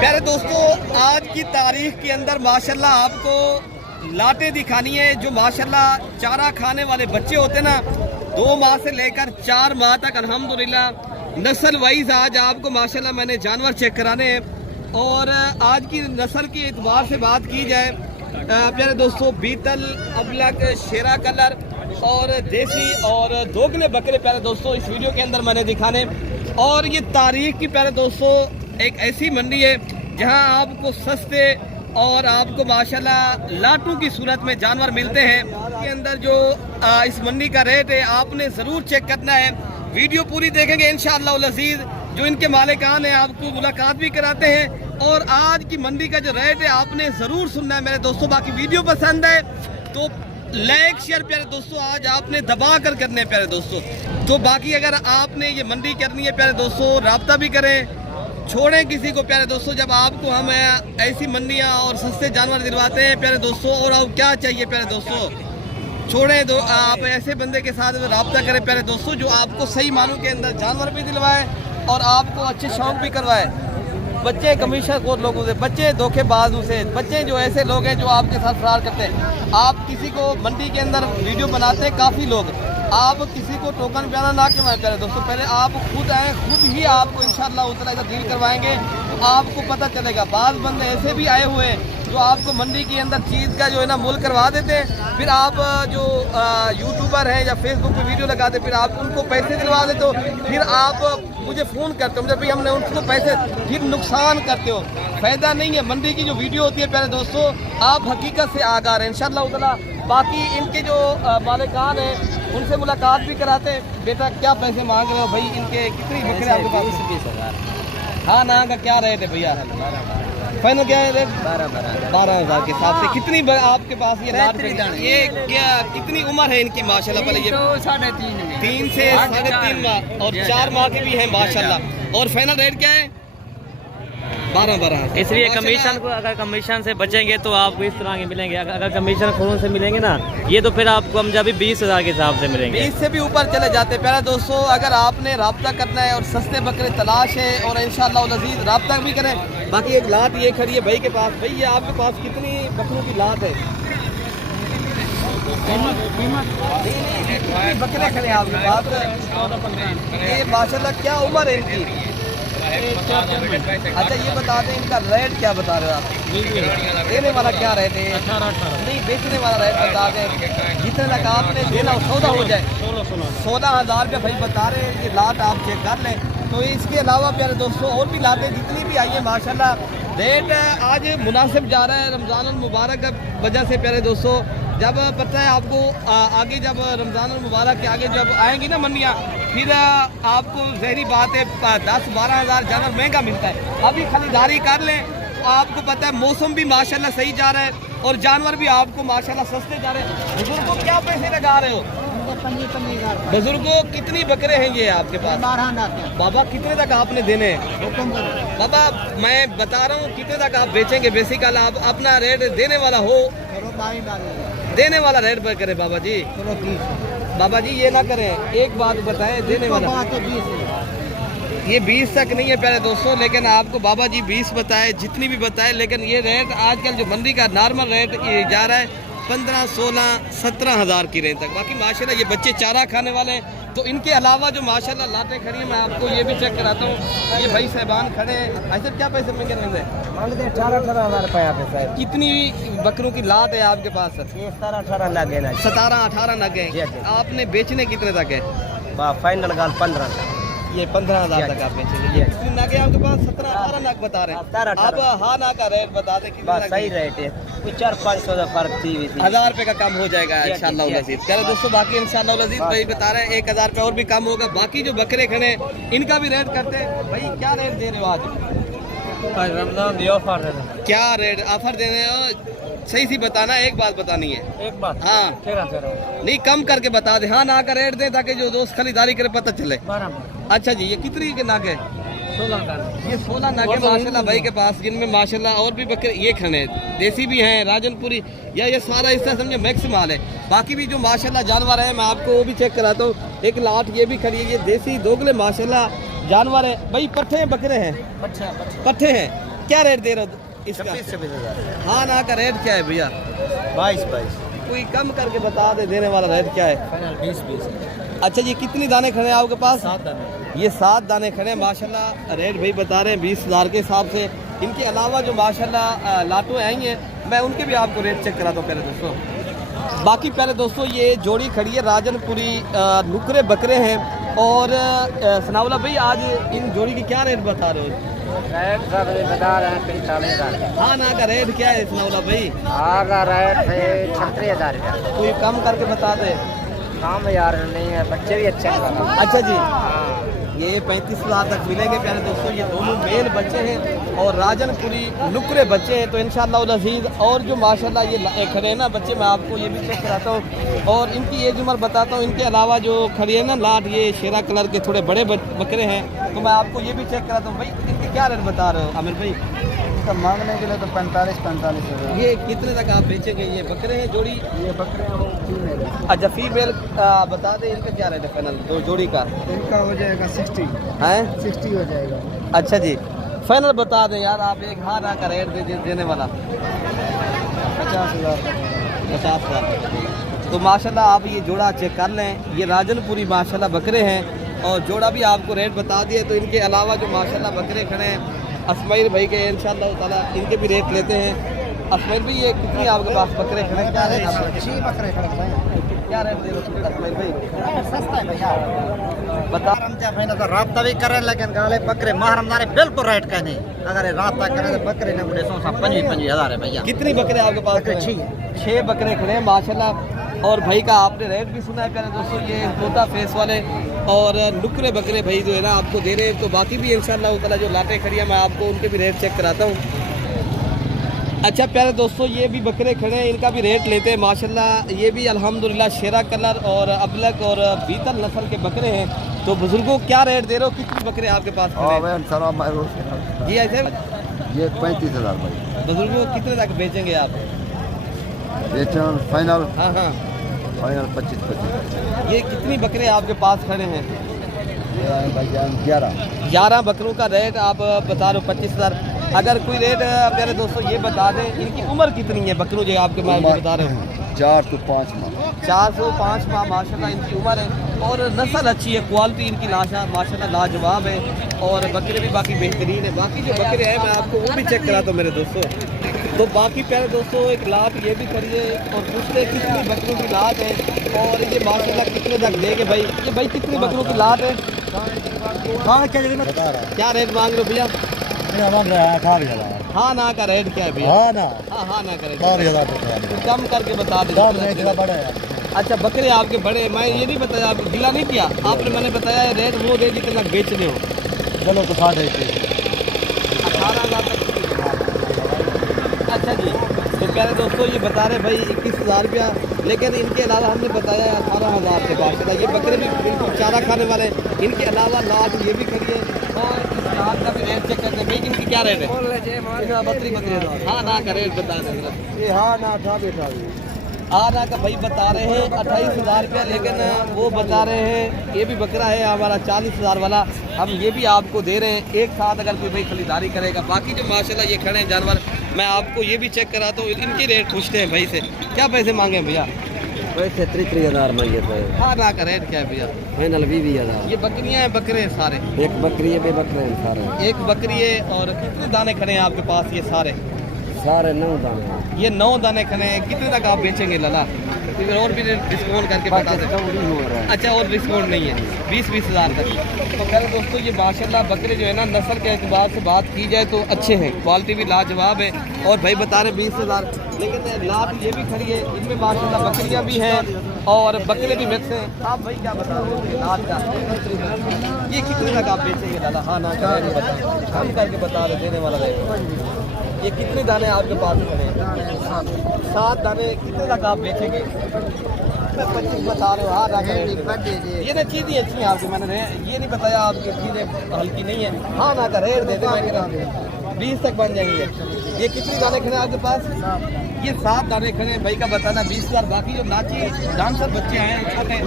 प्यारे दोस्तों, आज की तारीख के अंदर माशाल्लाह आपको लाटें दिखानी है जो माशाल्लाह चारा खाने वाले बच्चे होते ना, 2 माह से लेकर 4 माह तक अल्हम्दुलिल्लाह नस्ल वाइज आज आपको माशाल्लाह मैंने जानवर चेक कराने हैं। और आज की नस्ल के एतबार से बात की जाए प्यारे दोस्तों, बीतल, अबलग, शेरा कलर और देसी और दोगले बकरे प्यारे दोस्तों इस वीडियो के अंदर मैंने दिखाने। और ये तारीख की प्यारे दोस्तों एक ऐसी मंडी है जहां आपको सस्ते और आपको माशाल्लाह लाटू की सूरत में जानवर मिलते हैं। के अंदर जो इस मंडी का रेट है आपने ज़रूर चेक करना है। वीडियो पूरी देखेंगे इंशाअल्लाह अज़ीज़। जो इनके मालिकान हैं आपको मुलाकात भी कराते हैं और आज की मंडी का जो रेट है आपने ज़रूर सुनना है मेरे दोस्तों। बाकी वीडियो पसंद है तो लाइक शेयर प्यारे दोस्तों आज आपने दबा कर करने प्यारे दोस्तों। तो बाकी अगर आपने ये मंडी करनी है प्यारे दोस्तों, रब्ता भी करें, छोड़ें किसी को प्यारे दोस्तों। जब आपको हम ऐसी मंडियाँ और सस्ते जानवर दिलवाते हैं प्यारे दोस्तों, और अब क्या चाहिए प्यारे दोस्तों, छोड़ें दो। आप ऐसे बंदे के साथ रब्ता करें प्यारे दोस्तों जो आपको सही मानों के अंदर जानवर भी दिलवाए और आपको अच्छे शौक भी करवाए। बच्चे कमीशन खोर लोगों से, बच्चे धोखेबाजों से, बच्चे जो ऐसे लोग हैं जो आपके साथ फरार करते हैं। आप किसी को मंडी के अंदर वीडियो बनाते हैं काफ़ी लोग, आप किसी को टोकन बयाना ना करवाएं प्यारे दोस्तों। पहले आप खुद आए, खुद ही आपको इंशाअल्लाह उस तरह का डील करवाएंगे तो आपको पता चलेगा। बाज़ बंदे ऐसे भी आए हुए हैं जो आपको मंडी के अंदर चीज़ का जो है ना मूल करवा देते हैं, फिर आप जो यूट्यूबर हैं या फेसबुक पे वीडियो लगाते फिर आप उनको पैसे दिलवा देते हो, फिर आप मुझे फ़ोन करते हो, मुझे भाई हमने उनको पैसे, फिर नुकसान करते हो। फ़ायदा नहीं है। मंडी की जो वीडियो होती है प्यारे दोस्तों आप हकीकत से आगाह हैं इंशाअल्लाह उतला। बाकी इनके जो मालिकान हैं उनसे मुलाकात भी कराते हैं। बेटा क्या पैसे मांग रहे हो भाई, इनके कितनी बकरे आपके पास? 20,000। हाँ ना का क्या रेट है भैया? फाइनल क्या है रेट? 12,000 के हिसाब से। कितनी आपके पास ये क्या कितनी उम्र है इनकी माशाल्लाह? पहले ये 3 से 3.5 माह और 4 माह के भी हैं माशाल्लाह। और फाइनल रेट क्या है? 12। इसलिए कमीशन को, अगर कमीशन से बचेंगे तो आपको इस तरह के मिलेंगे। अगर कमीशन खोरों से मिलेंगे ना ये तो फिर आपको हम जब 20,000 के हिसाब से मिलेंगे। 20 से भी ऊपर चले जाते हैं प्यारे दोस्तों। अगर आपने रब्ता करना है और सस्ते बकरे तलाश है और इंशाअल्लाह अज़ीज़ रब्ता भी करें। बाकी एक लात ये खड़ी है भाई के पास। भाई ये आपके पास कितनी बकरों की लात है? बकरे खड़े हैं आपके पास। ये माशाल्लाह क्या उम्र है इनकी? अच्छा ये बता दें इनका रेट क्या बता रहे हो आप? देने वाला क्या रेट है? 18। नहीं, बेचने वाला रेट बता दें जितने तक आपने देना सौदा हो जाए। 16,000 रुपये भाई बता रहे हैं। ये लाट आप चेक कर लें। तो इसके अलावा प्यारे दोस्तों और भी लाटें जितनी भी आई हैं माशाल्लाह रेट आज मुनासिब जा रहा है रमज़ान मुबारक की वजह से प्यारे दोस्तों। जब पता है आपको आगे जब रमज़ान मुबारक के आगे जब आएंगी ना मंडियाँ, फिर आपको जहरी बात है 10-12 हज़ार जानवर महंगा मिलता है। अभी खरीदारी कर लें, आपको पता है मौसम भी माशाल्लाह सही जा रहा है और जानवर भी आपको माशाल्लाह सस्ते जा रहे हैं। बुजुर्गों को क्या पैसे लगा रहे हो? बुजुर्गों कितनी बकरे हैं ये आपके पास? 12। बाबा कितने तक आपने देने हैं? बाबा मैं बता रहा हूँ कितने तक आप बेचेंगे? बेसिकल आप अपना रेट देने वाला हो, देने वाला रेट पर करें बाबा जी। बाबा जी ये ना करें, एक बात बताएं, देने वाला ये 20 तक नहीं है प्यारे दोस्तों, लेकिन आपको बाबा जी 20 बताए, जितनी भी बताए, लेकिन ये रेट आजकल जो मंडी का नॉर्मल रेट ये जा रहा है 15, 16, 17 हज़ार की रेंज तक। बाकी माशाल्लाह ये बच्चे चारा खाने वाले हैं। तो इनके अलावा जो माशाल्लाह लाटें खड़ी हैं मैं आपको ये भी चेक कराता हूँ। ये भाई साहबान खड़े हैं, ऐसे क्या पैसे महंगे रहेंगे? 18,000 रुपये यहाँ पे। कितनी बकरों की लाट है आपके पास? 17-18 लाख है। 17-18 नग है। आपने बेचने कितने तक है? फाइनल गाल 15। ये 15,000 तक आप बेचेंगे। ये कितनी नग है आपके पास? 17-18 नग बता रहे हैं आप। हाँ ना का रेट बता दें कितना सही रेट है। कुछ 400-500 का फर्क थी 1000 रुपये का कम हो जाएगा इंशाअल्लाह अज़ीज़। चलो दोस्तों बाकी इंशाअल्लाह अज़ीज़ भाई बता रहे हैं 1000 रुपये और भी कम होगा। बाकी जो बकरे खड़े इनका भी रेट करते हैं। भाई क्या रेट दे रहे हो आज? रमजान दी ऑफर है। क्या रेट ऑफर दे रहे हो? सही सी बताना, एक बात बतानी है। एक बात हाँ 13 नहीं कम करके बता दे। हाँ ना का रेट दे ताकि जो दोस्त खरीदारी करे पता चले। 12। अच्छा जी ये कितनी के नाग है? 16 का। ये 16 नाग है माशाल्लाह भाई के पास, जिनमें माशाल्लाह और भी बकरे ये खड़े देसी भी हैं, राजनपुरी या ये सारा हिस्सा समझे मैक्स माल है। बाकी भी जो माशाल्लाह जानवर है मैं आपको वो भी चेक कराता हूँ। एक लाट ये भी खड़ी है, ये देसी दोगले माशाल्लाह जानवर है भाई, पट्ठे हैं बकरे हैं? पट्ठे हैं। क्या रेट दे रहे हो इसका? 26,000 हाँ ना का रेट क्या है भैया? 22 कोई कम करके बता दे, देने वाला रेट क्या है? फाइनल 20 अच्छा जी, कितनी दाने खड़े हैं आपके पास? 7 दाने। ये 7 दाने खड़े हैं माशाल्लाह। रेट भाई बता रहे हैं 20,000 के हिसाब से। इनके अलावा जो माशाल्लाह लाटो आई हैं, मैं उनके भी आपको रेट चेक कराता हूँ पहले दोस्तों। बाकी पहले दोस्तों ये जोड़ी खड़ी है राजनपुरी नुकरे बकरे हैं। और सनाउल्लाह भाई आज इन जोड़ी की क्या रेट बता रहे हो? रेट सब बता रहे हैं 45,000। हाँ ना का रेट क्या है सनाउल्लाह भाई? आगा रेट है 36,000 रुपया। कोई कम करके बता दे। काम यार नहीं है, बच्चे भी अच्छे हैं। अच्छा जी, ये 35,000 तक मिलेंगे प्यारे दोस्तों। ये दोनों मेल बच्चे हैं और राजनपुरी नुकरे बच्चे हैं। तो इंशाअल्लाह उल अज़ीज़ और जो माशाल्लाह ये खड़े हैं ना बच्चे, मैं आपको ये भी चेक कराता हूँ और इनकी एज उम्र बताता हूँ। इनके अलावा जो खड़ी है ना लाट, ये शेरा कलर के थोड़े बड़े बकरे हैं, तो मैं आपको ये भी चेक कराता हूँ। भाई इनके क्या रेट बता रहे हो आमिर भाई? इसका मांगने के लिए तो 45,000। ये कितने तक आप बेचेंगे? ये बकरे हैं जोड़ी? ये बकरे हैं वो फीमेल है। अच्छा फीमेल बता दें, इनका क्या रेट है फाइनल दो जोड़ी का? इनका हो जाएगा 60 है 60 हो जाएगा। अच्छा जी, फाइनल बता दें यार आप, एक हाँ ना का रेट देने वाला 50,000। 50,000। तो माशाल्लाह आप ये जोड़ा चेक कर लें। ये राजनपुरी माशाल्लाह बकरे हैं और जोड़ा भी आपको रेट बता दिए। तो इनके अलावा जो माशाल्लाह बकरे खड़े हैं असमाइल भाई के, इंशाअल्लाह ताला इनके भी रेट लेते हैं। असमाइल भाई ये कितनी आपके पास बकरे खड़े हैं? क्या रेट अच्छी बकरे खड़े हैं। क्या रेट दे रहे हो असमाइल भाई? सस्ता है भैया। बता। तो रब्ता भी करे लेकिन गाले बकरे महरमदारे बिल्कुल रेट कहने। अगर ये रब्ता करे तो बकरे ने मुझे 25,000 है भैया। कितनी बकरे आपके पास? 6 बकरे खड़े हैं माशाल्लाह। और भाई का आपने रेट भी सुना है प्यारे दोस्तों, ये तोता फेस वाले और नुकरे बकरे भाई जो है ना आपको दे रहे हैं। तो बाकी भी इंशाअल्लाह ताला जो लाटे खड़ी है मैं आपको उनके भी रेट चेक कराता हूँ। अच्छा प्यारे दोस्तों, ये भी बकरे खड़े हैं, इनका भी रेट लेते हैं माशाल्लाह। ये भी अल्हम्दुलिल्लाह शेरा कलर और अबलक और बीतल नस्ल के बकरे हैं। तो बुजुर्गों क्या रेट दे रहे हो? कितने बकरे आपके पास खड़े हैं? जी ऐसे ये 35,000 भाई। बुजुर्गों कितने तक बेचेंगे आप? फाइनल हाँ हाँ, फाइनल 25। ये कितनी बकरे आपके पास खड़े हैं? 11 बकरों का रेट आप बता रहे हो 25,000। अगर कोई रेट प्यारे दोस्तों ये बता दें, इनकी उम्र कितनी है बकरों जो आपके मैं बता रहे हूँ? 4 से 5 माह। 4 से 5 माह माशाल्लाह इनकी उम्र है। और नस्ल अच्छी है, क्वालिटी इनकी माशाल्लाह लाजवाब है और बकरे भी बाकी बेहतरीन है। बाकी जो बकरे हैं मैं आपको वो भी चेक कराता हूँ मेरे दोस्तों। तो बाकी प्यारे दोस्तों एक लाट ये भी करिए और पूछते कितनी बकरों की लाट है और ये माशाल्लाह कितने तक देंगे भाई? ये भाई कितनी बकरों की लाट है? हाँ क्या रेट मांग रहे हो भैया? मांग रहा है 18,000। हाँ ना का रेट क्या है भैया? हाँ ना, हाँ ना का रेट 18,000 कम करके बता दीजिए। बड़ा है। अच्छा बकरे आपके बड़े, मैं ये नहीं बताया, आप गिला नहीं किया आपने, मैंने बताया रेट वो रेट जितना बेच रहे हो। चलो तो 18,000 तक। अच्छा जी, तो प्यारे दोस्तों ये बता रहे भाई 21,000 रुपया, लेकिन इनके अलावा हमने बताया 18,000 के पास। ये बकरे भी बिल्कुल चारा खाने वाले। इनके अलावा लाट ये भी करिए और इस लाट का भी रेट चेक करते हैं भाई इनकी क्या रेट है? बकरी हाँ ना का रेट बता दें। हाँ ना था बेटा। आरा का भाई बता रहे हैं 28,000 रुपया, लेकिन वो बता रहे हैं ये भी बकरा है हमारा 40,000 वाला, हम ये भी आपको दे रहे हैं एक साथ अगर कोई भाई खरीदारी करेगा। बाकी जो माशाल्लाह ये खड़े हैं जानवर, मैं आपको ये भी चेक कराता हूँ। इनकी रेट पूछते हैं भाई से, क्या पैसे मांगे भैया? वैसे 33,000 मांगे थे। हाँ ना का रेट क्या है भैया? फाइनल 20,000। ये बकरियाँ हैं बकरे हैं सारे? एक बकरी है, बे बकरे हैं सारे। एक बकरी है। और कितने दाने खड़े हैं आपके पास? ये सारे 9 दाने। ये 9 दाने खड़े हैं। कितने तक आप बेचेंगे लाला? फिर और भी डिस्काउंट करके बता दें। अच्छा और डिस्काउंट नहीं है? 20,000 तक। तो खैर दोस्तों ये माशाल्लाह बकरे जो है ना नस्ल के एतबार से बात की जाए तो अच्छे हैं, क्वालिटी भी लाजवाब है। और भाई बता रहे 20,000, लेकिन लाट ये भी खड़ी है, इनमें माशाल्लाह बकरियाँ भी हैं और बकरे भी मिक्स हैं। आप भाई क्या बता रहे हो लाट का? ये कितने तक आप बेचेंगे लाला? हाँ ना क्या बता, कम करके बता रहे देने वाला रहेगा। ये कितने दाने आपके पास खड़े हैं? 7 दाने। कितने तक आप बेचेंगे? 25 बता रहे हो। हाँ ना ये ना चीज़ें अच्छी हैं आपकी, मैंने ये नहीं बताया आपकी चीज़ें हल्की नहीं है। हाँ ना का रेट दे दे, मैं कह रहा हूँ 20 तक बन जाएंगे। ये कितने दाने खड़े हैं आपके पास? ये 7 दाने खड़े हैं भाई का बताना 20,000। बाकी जो नाची डांसर बच्चे हैं छोटे,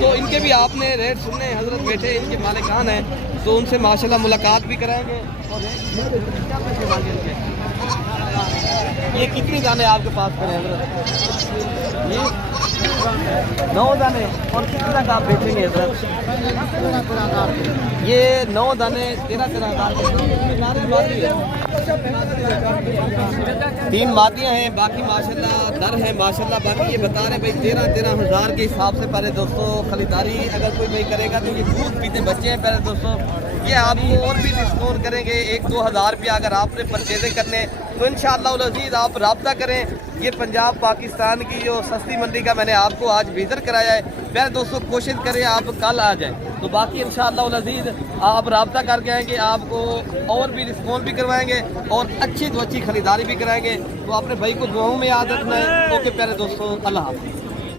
तो इनके भी आपने रेट सुनने हजरत बैठे, इनके मालिकान हैं। तो उनसे माशाल्लाह मुलाकात भी कराएंगे। और क्या पैसे मांगे इनके? ये कितनी दाने आपके पास पड़े हैं हज़रत? ये 9 दाने। और कितने तक आप बेचेंगे हज़रत? ये 9 दाने 13,000 3 मादियाँ हैं, बाकी माशाल्लाह नर है माशाल्लाह। बाकी ये बता रहे भाई 13,000 के हिसाब से पहले दोस्तों खरीदारी अगर कोई भाई करेगा तो ये दूध पीते बच्चे हैं। पहले दोस्तों ये आपको और भी डिस्काउंट करेंगे 1-2 हज़ार रुपया अगर आपने परचेजें करने तो इंशाअल्लाह उल अज़ीज़ आप रब्ता करें। ये पंजाब पाकिस्तान की जो सस्ती मंडी का मैंने आपको आज विज़िट कराया है। पहले दोस्तों कोशिश करें आप कल आ जाएं, तो बाकी इंशाअल्लाह उल अज़ीज़ आप रब्ता करके आएंगे, आपको और भी डिस्काउंट भी करवाएंगे और अच्छी तो अच्छी खरीदारी भी कराएंगे। तो अपने भाई को दुआओं में याद रखना है। ओके प्यारे दोस्तों, अल्लाह हाफ़िज़।